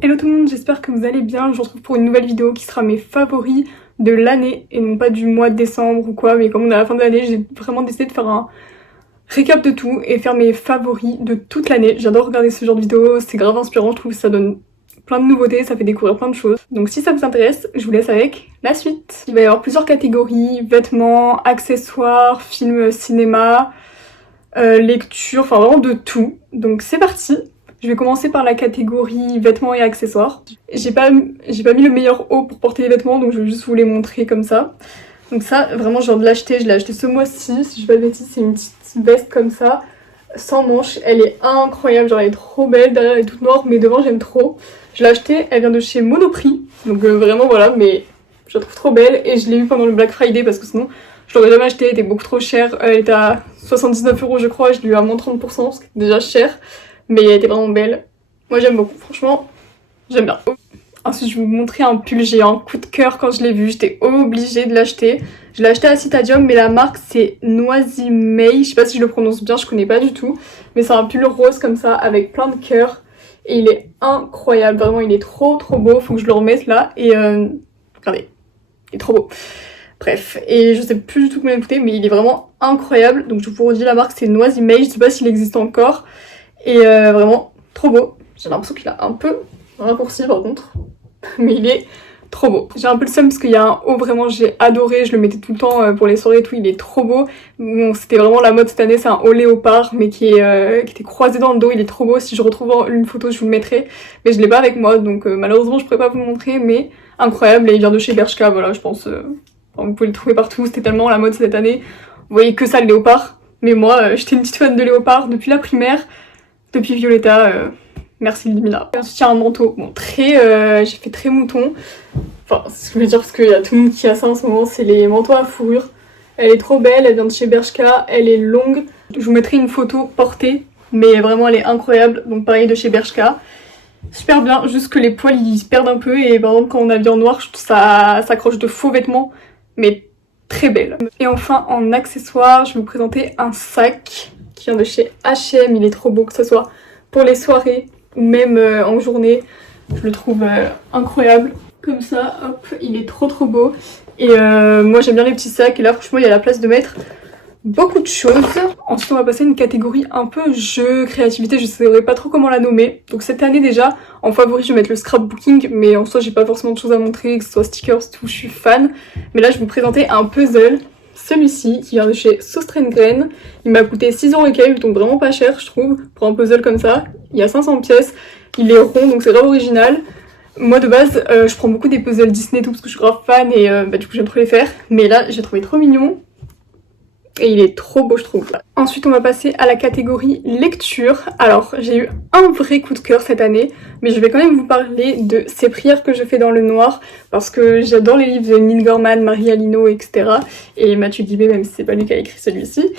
Hello tout le monde, j'espère que vous allez bien. Je vous retrouve pour une nouvelle vidéo qui sera mes favoris de l'année et non pas du mois de décembre ou quoi, mais comme on est à la fin de l'année, j'ai vraiment décidé de faire un récap de tout et faire mes favoris de toute l'année. J'adore regarder ce genre de vidéos, c'est grave inspirant, je trouve que ça donne plein de nouveautés, ça fait découvrir plein de choses. Donc si ça vous intéresse, je vous laisse avec la suite. Il va y avoir plusieurs catégories: vêtements, accessoires, films, cinéma, lecture, enfin vraiment de tout. Donc c'est parti. Je vais commencer par la catégorie vêtements et accessoires. J'ai pas mis le meilleur haut pour porter les vêtements, donc je vais juste vous les montrer comme ça. Donc ça, vraiment, je viens de l'acheter, je l'ai acheté ce mois-ci, si je dis pas de bêtises, c'est une petite veste comme ça, sans manches. Elle est incroyable, genre elle est trop belle, derrière elle est toute noire, mais devant j'aime trop. Je l'ai achetée, elle vient de chez Monoprix, donc vraiment voilà, mais je la trouve trop belle et je l'ai eu pendant le Black Friday parce que sinon je l'aurais jamais achetée, elle était beaucoup trop chère. Elle était à 79€ je crois, je l'ai eu à moins 30%, ce qui est déjà cher. Mais elle était vraiment belle. Moi j'aime beaucoup, franchement, j'aime bien. Ensuite je vais vous montrer un pull, j'ai eu un coup de cœur quand je l'ai vu, j'étais obligée de l'acheter. Je l'ai acheté à Citadium, mais la marque c'est Noisy-May, je sais pas si je le prononce bien, je connais pas du tout. Mais c'est un pull rose comme ça, avec plein de cœurs. Et il est incroyable, vraiment il est trop beau, faut que je le remette là. Et regardez, il est trop beau. Bref, et je sais plus du tout combien il coûtait, mais il est vraiment incroyable. Donc je vous redis, la marque c'est Noisy-May, je sais pas s'il existe encore. Et vraiment trop beau. J'ai l'impression qu'il a un peu raccourci par contre, mais il est trop beau. J'ai un peu le seum parce qu'il y a un haut, vraiment j'ai adoré, je le mettais tout le temps pour les soirées et tout, il est trop beau. Bon, c'était vraiment la mode cette année, c'est un haut léopard mais qui était croisé dans le dos, il est trop beau. Si je retrouve une photo je vous le mettrai, mais je l'ai pas avec moi donc malheureusement je pourrais pas vous le montrer, mais incroyable. Et il vient de chez Bershka, voilà, je pense vous pouvez le trouver partout, c'était tellement la mode cette année. Vous voyez que ça le léopard, mais moi j'étais une petite fan de léopard depuis la primaire. Depuis Violetta, merci Limina. Ensuite il y a un manteau, bon j'ai fait très mouton. Enfin ce que je veux dire parce qu'il y a tout le monde qui a ça en ce moment, c'est les manteaux à fourrure. Elle est trop belle, elle vient de chez Bershka, elle est longue. Je vous mettrai une photo portée, mais vraiment elle est incroyable, donc pareil de chez Bershka. Super bien, juste que les poils ils se perdent un peu et par exemple quand on habille en noir, je trouve ça s'accroche de faux vêtements, mais très belle. Et enfin en accessoire, je vais vous présenter un sac qui vient de chez H&M, il est trop beau, que ce soit pour les soirées ou même en journée, je le trouve incroyable. Comme ça, hop, il est trop beau. Et moi j'aime bien les petits sacs et là franchement il y a la place de mettre beaucoup de choses. Ensuite on va passer à une catégorie un peu jeu, créativité, je ne saurais pas trop comment la nommer. Donc cette année déjà, en favori je vais mettre le scrapbooking, mais en soi j'ai pas forcément de choses à montrer, que ce soit stickers, tout, je suis fan. Mais là je vais vous présenter un puzzle. Celui-ci qui vient de chez Sostrengren, il m'a coûté 6€ et quelques, donc vraiment pas cher je trouve pour un puzzle comme ça. Il y a 500 pièces, il est rond donc c'est grave original. Moi de base je prends beaucoup des puzzles Disney et tout parce que je suis grave fan et du coup j'aime trop les faire. Mais là j'ai trouvé trop mignon et il est trop beau je trouve. Ensuite on va passer à la catégorie lecture. Alors j'ai eu un vrai coup de cœur cette année, mais je vais quand même vous parler de Ces prières que je fais dans le noir, parce que j'adore les livres de Neil Gaiman, Marie Alino, etc. Et Mathieu Guibé, même si c'est pas lui qui a écrit celui-ci.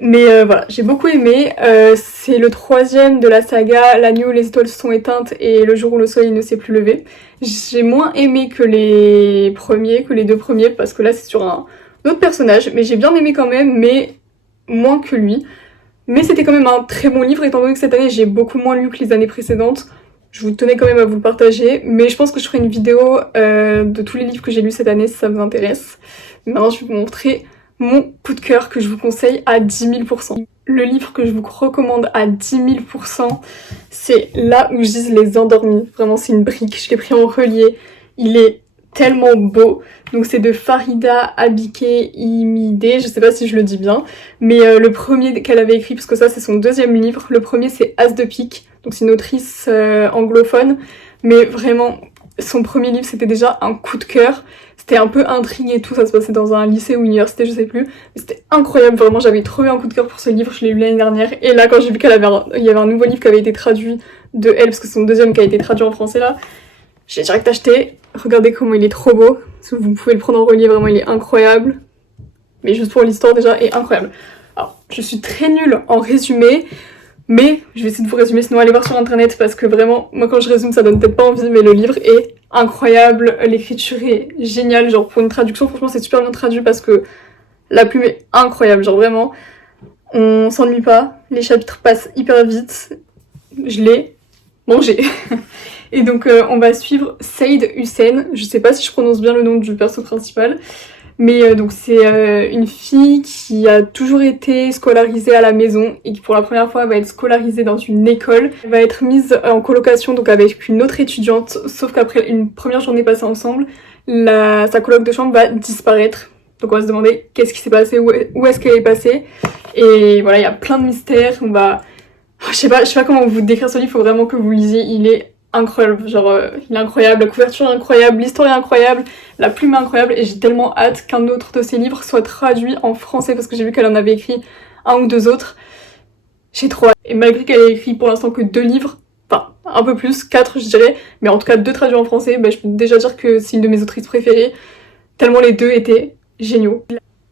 Mais voilà, j'ai beaucoup aimé. C'est le 3e de la saga La nuit où les étoiles se sont éteintes et Le jour où le soleil ne s'est plus levé. J'ai moins aimé que les premiers, que les 2 premiers, parce que là c'est sur un autre personnage, mais j'ai bien aimé quand même, mais moins que lui. Mais c'était quand même un très bon livre, étant donné que cette année j'ai beaucoup moins lu que les années précédentes. Je vous tenais quand même à vous le partager, mais je pense que je ferai une vidéo de tous les livres que j'ai lus cette année si ça vous intéresse. Maintenant je vais vous montrer mon coup de cœur que je vous conseille à 10 000%. Le livre que je vous recommande à 10 000%, c'est Là où gisent les endormis. Vraiment c'est une brique, je l'ai pris en relié. Il est tellement beau. Donc c'est de Farida Abike Imide, je sais pas si je le dis bien, mais le premier qu'elle avait écrit, parce que ça c'est son 2e livre, le premier c'est As de pique, donc c'est une autrice anglophone, mais vraiment son premier livre c'était déjà un coup de cœur. C'était un peu intrigue et tout, ça se passait dans un lycée ou une université, je sais plus, mais c'était incroyable, vraiment j'avais trop eu un coup de cœur pour ce livre, je l'ai lu l'année dernière, et là quand j'ai vu qu'il y avait un nouveau livre qui avait été traduit de elle, parce que c'est son 2e qui a été traduit en français là, j'ai direct acheté. Regardez comment il est trop beau. Vous pouvez le prendre en relief, vraiment il est incroyable. Mais juste pour l'histoire déjà, est incroyable. Alors, je suis très nulle en résumé, mais je vais essayer de vous résumer, sinon allez voir sur internet parce que vraiment, moi quand je résume ça donne peut-être pas envie, mais le livre est incroyable, l'écriture est géniale, genre pour une traduction franchement c'est super bien traduit parce que la plume est incroyable, genre vraiment, on s'ennuie pas, les chapitres passent hyper vite, je l'ai mangé. Et donc on va suivre Saïd Hussein, je sais pas si je prononce bien le nom du perso principal, mais donc c'est une fille qui a toujours été scolarisée à la maison et qui pour la première fois va être scolarisée dans une école. Elle va être mise en colocation donc avec une autre étudiante, sauf qu'après une première journée passée ensemble, sa coloc de chambre va disparaître. Donc on va se demander qu'est-ce qui s'est passé, où est-ce qu'elle est passée. Et voilà, il y a plein de mystères, je sais pas comment vous décrire ce livre, il faut vraiment que vous lisiez, il est incroyable, genre il est incroyable, la couverture est incroyable, l'histoire est incroyable, la plume est incroyable et j'ai tellement hâte qu'un autre de ses livres soit traduit en français parce que j'ai vu qu'elle en avait écrit un ou deux autres. J'ai trop hâte. Et malgré qu'elle ait écrit pour l'instant que 2 livres, enfin un peu plus, 4 je dirais, mais en tout cas 2 traduits en français, je peux déjà dire que c'est une de mes autrices préférées, tellement les 2 étaient géniaux.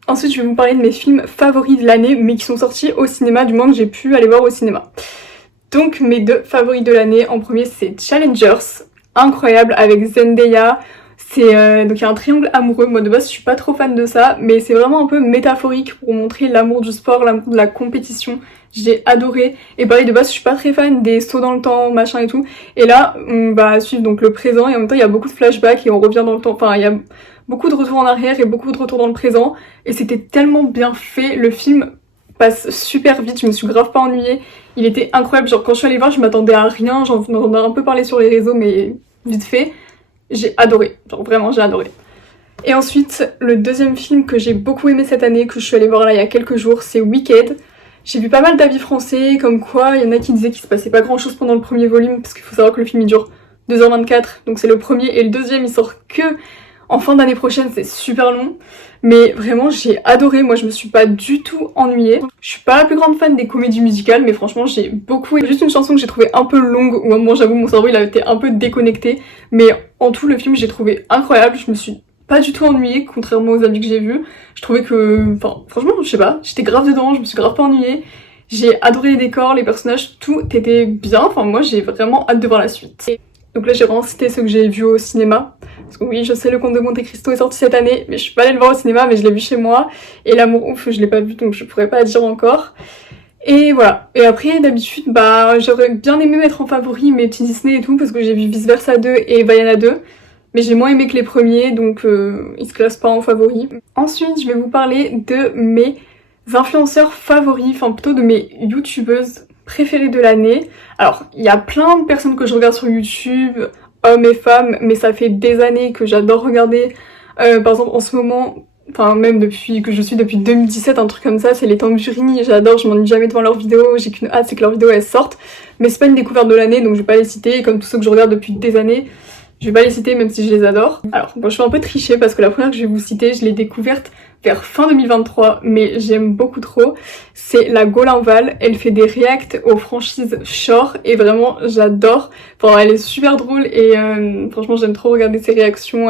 Ensuite, je vais vous parler de mes films favoris de l'année, mais qui sont sortis au cinéma, du moins que j'ai pu aller voir au cinéma. Donc mes 2 favoris de l'année, en premier c'est Challengers, incroyable, avec Zendaya. Donc il y a un triangle amoureux, moi de base je suis pas trop fan de ça, mais c'est vraiment un peu métaphorique pour montrer l'amour du sport, l'amour de la compétition. J'ai adoré, et pareil de base je suis pas très fan des sauts dans le temps, machin et tout, et là on va suivre donc le présent, et en même temps il y a beaucoup de flashbacks et on revient dans le temps, enfin il y a beaucoup de retours en arrière et beaucoup de retours dans le présent, et c'était tellement bien fait, le film passe super vite, je me suis grave pas ennuyée, il était incroyable, genre quand je suis allée voir je m'attendais à rien, j'en entendais un peu parler sur les réseaux mais vite fait, j'ai adoré, genre vraiment j'ai adoré. Et ensuite, le deuxième film que j'ai beaucoup aimé cette année, que je suis allée voir là il y a quelques jours, c'est Wicked. J'ai vu pas mal d'avis français, comme quoi il y en a qui disaient qu'il se passait pas grand chose pendant le premier volume, parce qu'il faut savoir que le film il dure 2h24, donc c'est le premier, et le deuxième il sort que en fin d'année prochaine, c'est super long. Mais vraiment j'ai adoré, moi je me suis pas du tout ennuyée. Je suis pas la plus grande fan des comédies musicales, mais franchement j'ai beaucoup aimé. Juste une chanson que j'ai trouvée un peu longue, où moi j'avoue mon cerveau il a été un peu déconnecté. Mais en tout le film j'ai trouvé incroyable, je me suis pas du tout ennuyée, contrairement aux avis que j'ai vus. Je trouvais que, enfin franchement je sais pas, j'étais grave dedans, je me suis grave pas ennuyée. J'ai adoré les décors, les personnages, tout était bien, enfin moi j'ai vraiment hâte de voir la suite. Donc là j'ai vraiment cité ceux que j'ai vus au cinéma. Parce que oui, je sais, le Comte de Monte Cristo est sorti cette année, mais je suis pas allée le voir au cinéma, mais je l'ai vu chez moi. Et L'Amour ouf, je l'ai pas vu, donc je pourrais pas dire encore. Et voilà. Et après, d'habitude, j'aurais bien aimé mettre en favori mes petits Disney et tout, parce que j'ai vu Vice Versa 2 et Vaiana 2. Mais j'ai moins aimé que les premiers, donc ils se classent pas en favori. Ensuite, je vais vous parler de mes influenceurs favoris, enfin plutôt de mes youtubeuses préférées de l'année. Alors, il y a plein de personnes que je regarde sur YouTube, hommes et femmes, mais ça fait des années que j'adore regarder. Par exemple, en ce moment, enfin même depuis 2017, un truc comme ça, c'est les Tangurini, j'adore, je m'ennuie jamais devant leurs vidéos, j'ai qu'une hâte, c'est que leurs vidéos elles sortent. Mais c'est pas une découverte de l'année, donc je vais pas les citer, et comme tous ceux que je regarde depuis des années, je vais pas les citer même si je les adore. Alors, bon, je vais un peu tricher parce que la première que je vais vous citer, je l'ai découverte vers fin 2023, mais j'aime beaucoup trop. C'est la Golinval, elle fait des reacts aux franchises Shore et vraiment j'adore. Enfin, elle est super drôle et franchement j'aime trop regarder ses réactions,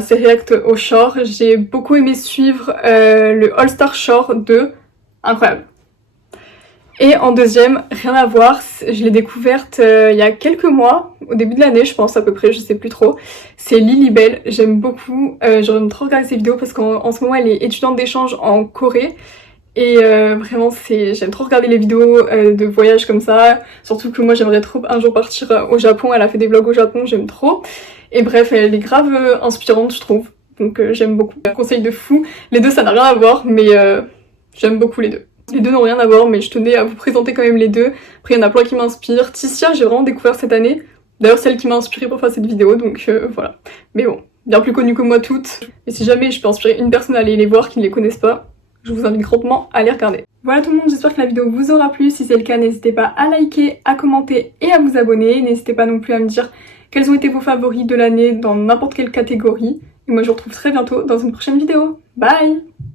ses reacts au Shore. J'ai beaucoup aimé suivre le All Star Shore 2, incroyable. Et en deuxième, rien à voir, je l'ai découverte il y a quelques mois, au début de l'année je pense à peu près, je sais plus trop. C'est Lilibelle, j'aime beaucoup, j'aime trop regarder ses vidéos parce qu'en ce moment elle est étudiante d'échange en Corée. Et vraiment j'aime trop regarder les vidéos de voyage comme ça, surtout que moi j'aimerais trop un jour partir au Japon, elle a fait des vlogs au Japon, j'aime trop. Et bref, elle est grave inspirante je trouve, donc j'aime beaucoup. Conseil de fou, les deux ça n'a rien à voir, mais j'aime beaucoup les deux. Les deux n'ont rien à voir, mais je tenais à vous présenter quand même les deux. Après, il y en a plein qui m'inspirent. Tissia, j'ai vraiment découvert cette année. D'ailleurs, celle qui m'a inspirée pour faire cette vidéo, donc voilà. Mais bon, bien plus connues que moi toutes. Et si jamais je peux inspirer une personne à aller les voir qui ne les connaissent pas, je vous invite grandement à les regarder. Voilà tout le monde, j'espère que la vidéo vous aura plu. Si c'est le cas, n'hésitez pas à liker, à commenter et à vous abonner. N'hésitez pas non plus à me dire quels ont été vos favoris de l'année dans n'importe quelle catégorie. Et moi, je vous retrouve très bientôt dans une prochaine vidéo. Bye!